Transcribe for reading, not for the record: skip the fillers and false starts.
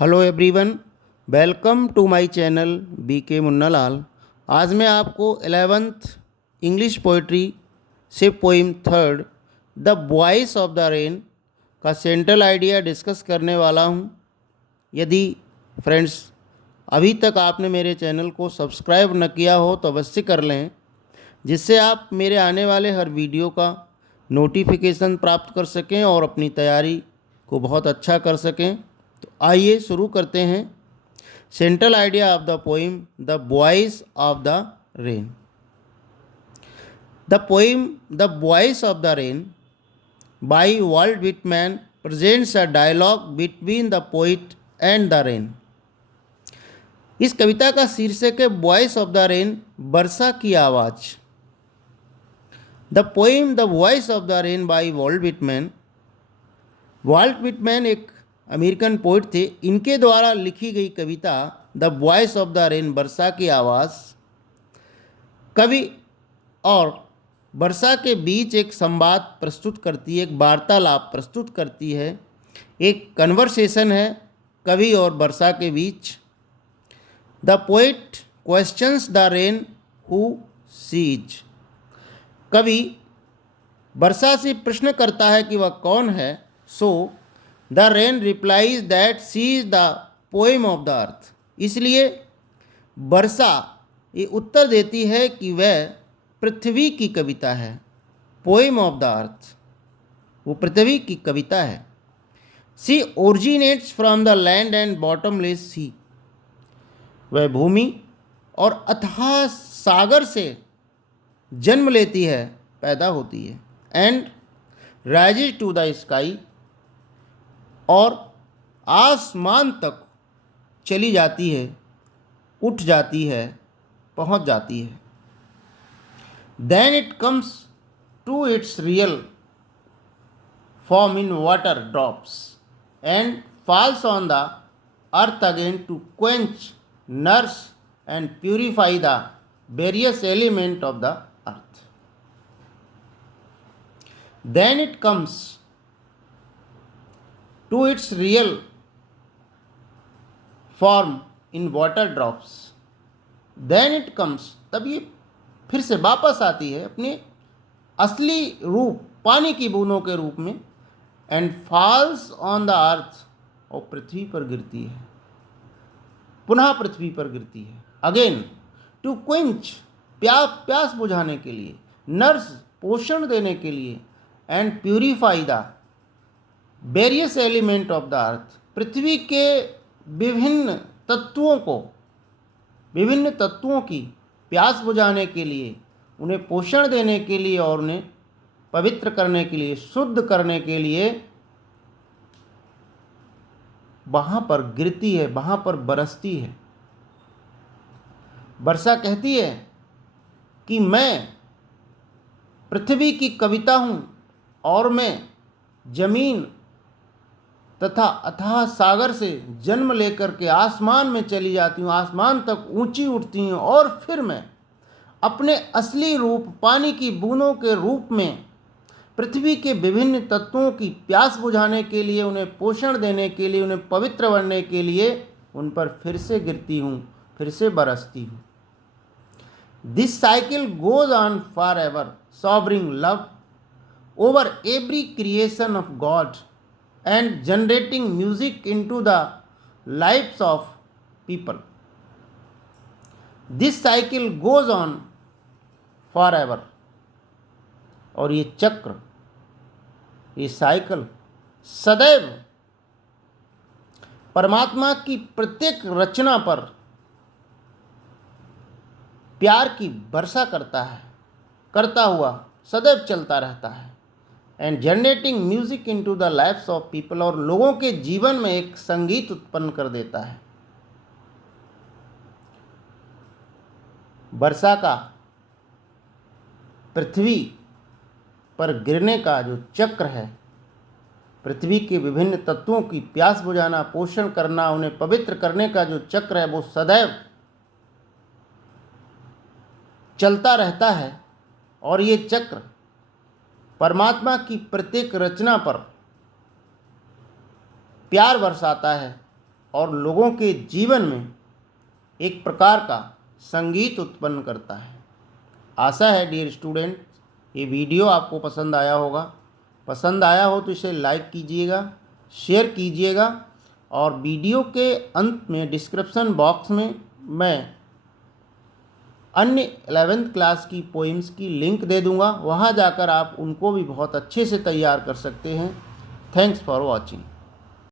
Hello everyone, welcome to my channel B K Munnalal. आज मैं आपको 11th इंग्लिश पोइट्री से poem third the voice of the rain का central idea discuss करने वाला हूं। यदि फ्रेंड्स अभी तक आपने मेरे चैनल को सब्सक्राइब न किया हो तो अवश्य कर लें, जिससे आप मेरे आने वाले हर वीडियो का नोटिफिकेशन प्राप्त कर सकें और अपनी तैयारी को बहुत अच्छा कर सकें। तो आइए शुरू करते हैं। Central idea of the poem the voice of the rain. The poem the voice of the rain by Walt Whitman presents a dialogue between the poet and the rain. इस कविता का शीर्षक है वॉइस ऑफ द रेन, वर्षा की आवाज़। The poem the voice of the rain by Walt Whitman. Walt Whitman एक American poet थे। इनके द्वारा लिखी गई कविता the voice of the rain, वर्षा की आवाज़, कवि और वर्षा के बीच एक संवाद प्रस्तुत करती है, एक वार्तालाप प्रस्तुत करती है, एक कन्वर्सेशन है कवि और वर्षा के बीच। The poet questions the rain who sees. कवि वर्षा से प्रश्न करता है कि वह कौन है। So the rain replies that she is the poem of the अर्थ। इसलिए वर्षा ये उत्तर देती है कि वह पृथ्वी की कविता है। पोएम ऑफ द अर्थ, वो पृथ्वी की कविता है। Sea originates from the land and bottomless sea. वह भूमि और अथाह सागर से जन्म लेती है, पैदा होती है। And rises to the sky, और आसमान तक चली जाती है, उठ जाती है, पहुंच जाती है। Then it comes to its real form in water drops and falls on the earth again to quench, nurse and purify the various element of the earth. Then it comes to its real form in water drops। then it comes, तब ये फिर से वापस आती है अपने असली रूप, पानी की बूंदों के रूप में। and falls on the earth, और पृथ्वी पर गिरती है, पुनः पृथ्वी पर गिरती है। अगेन टू quench, प्यास बुझाने के लिए, नर्स पोषण देने के लिए, and purify the various element of the earth, पृथ्वी के विभिन्न तत्वों की प्यास बुझाने के लिए, उन्हें पोषण देने के लिए और उन्हें पवित्र करने के लिए, शुद्ध करने के लिए वहाँ पर गिरती है, वहाँ पर बरसती है। वर्षा कहती है कि मैं पृथ्वी की कविता हूँ और मैं जमीन तथा अथाह सागर से जन्म लेकर के आसमान में चली जाती हूँ, आसमान तक ऊंची उठती हूँ, और फिर मैं अपने असली रूप, पानी की बूंदों के रूप में पृथ्वी के विभिन्न तत्वों की प्यास बुझाने के लिए, उन्हें पोषण देने के लिए, उन्हें पवित्र बनने के लिए उन पर फिर से गिरती हूँ, फिर से बरसती हूँ। This cycle goes on for ever, showering love over every creation of God and generating music into the lives of people। this cycle goes on forever। और ये चक्र, ये साइकिल सदैव परमात्मा की प्रत्येक रचना पर प्यार की वर्षा करता हुआ सदैव चलता रहता है। And generating music into the lifes of people, और लोगों के जीवन में एक संगीत उत्पन्न कर देता है। वर्षा का पृथ्वी पर गिरने का जो चक्र है, पृथ्वी के विभिन्न तत्वों की प्यास बुझाना, पोषण करना, उन्हें पवित्र करने का जो चक्र है, वो सदैव चलता रहता है। और ये चक्र परमात्मा की प्रत्येक रचना पर प्यार बरसाता है, और लोगों के जीवन में एक प्रकार का संगीत उत्पन्न करता है। आशा है डियर स्टूडेंट ये वीडियो आपको पसंद आया होगा। पसंद आया हो तो इसे लाइक कीजिएगा, शेयर कीजिएगा और वीडियो के अंत में डिस्क्रिप्शन बॉक्स में मैं अन्य 11th क्लास की पोइम्स की लिंक दे दूंगा, वहां जाकर आप उनको भी बहुत अच्छे से तैयार कर सकते हैं। Thanks for watching.